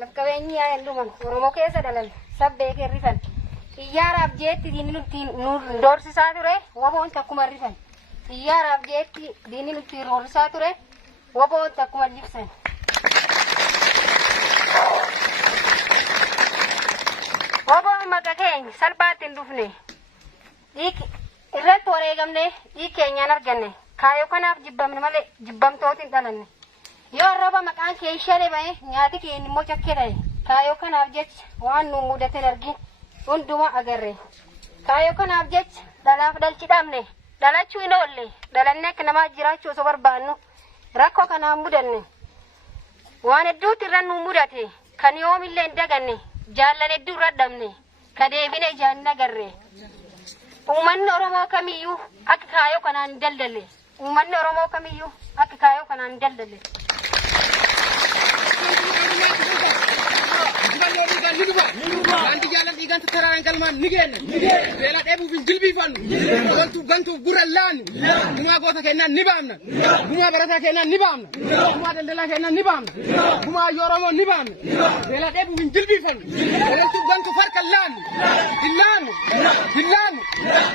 Lafqabeenyi yaa henduman Oromoo keessa dhalan sabbee rifan xiyyaaraaf jeetti diinni nutti doorsisaa ture waboon takkuma rifan xiyyaaraaf jeetti diinni nutti roorsisaa ture waboon takkuma libsan. Waboon maqaa keenya salphaatti hin dhufne irratti wareegamne dhiig keenyaan arganne kaayoo kanaaf jibbamne malee jibbamtootiin dhalanne. Yoo arraba maqaan kee ishee bahe nyaati keenya immoo cakkee dhahe kaayoo kanaaf jecha waan nu mudateen argin hundumaa agarre kaayoo kanaaf jecha dhalaaf dhalchi dhabne dhalachuu hin oolle dhalannee akka namaa jiraachuu osoo barbaannu rakkoo kanaan mudanne waan hedduutti irra nu mudate kan yoomillee hin daganne jaallan hedduu irra dhabne ka deebine ijaan hin agarre uummanni Oromoo kamiyyuu akka kaayoo kanaan hin daldalle uummanni Oromoo kamiyyuu akka kaayoo kanaan hin daldalle. Wanti jalan ikan terang kalman nigen. Bela debu bin jilbi fan. Gantu gurallan. Bunga gota kena nibamna. Bunga barata kena nibamna. Bunga dendela kena nibamna. Bunga yoromo nibamna. Bela debu bin jilbi fan. Gantu farkallan. Dillan.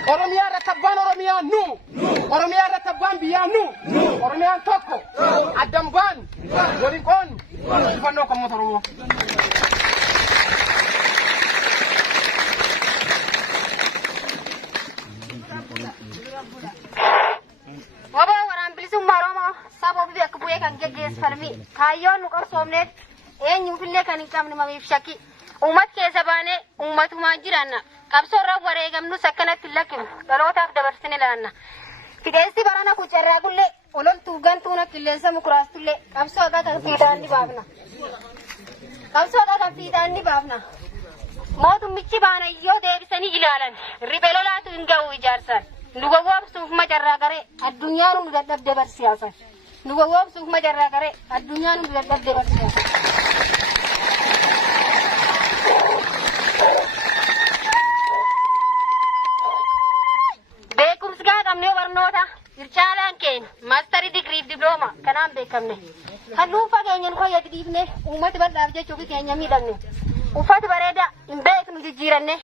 Oromia rataban Oromia nu. Oromia rataban biya nu. Oromia toko. Adamban. Gorikon. Fano kamu Oromo. Waboo waraan bilisummaa Oromoo saba ofii akka bu'ee kan geggeeffalmi kaayyoon nu qabsoomneef eenyuufillee kan hin qabne mamiif shakki uummata keessa baanee uummatumaan jiraanna qabsoorra wareegamnus akkanatti hin lakkinu dhalootaaf dabarsine laanna fideensi barana kucarraa gullee ololtuu gantuuna qilleensa mukuraastullee qabsoo akka kan fiixaan ni baafna mootummichi baana yoo deebisanii ilaalan riphee lolaatu hin ga'u ijaarsaan nu gowwoomsuuf majarraa garee addunyaan nu dadhabde barsiyaasan nu gowwoomsuuf majarraa garee addunyaan nu dadhabde barsiyaasan. Beekumsi gaa qabnee barnoota ircaalaan keenya maastarii digriif diblooma kanaan beekamne halluu fageenya nu fayyadu dhiifne uummata bal'aaf jechuuf keenya miidhamne uffata bareedaa hin beeknu jijjiiranne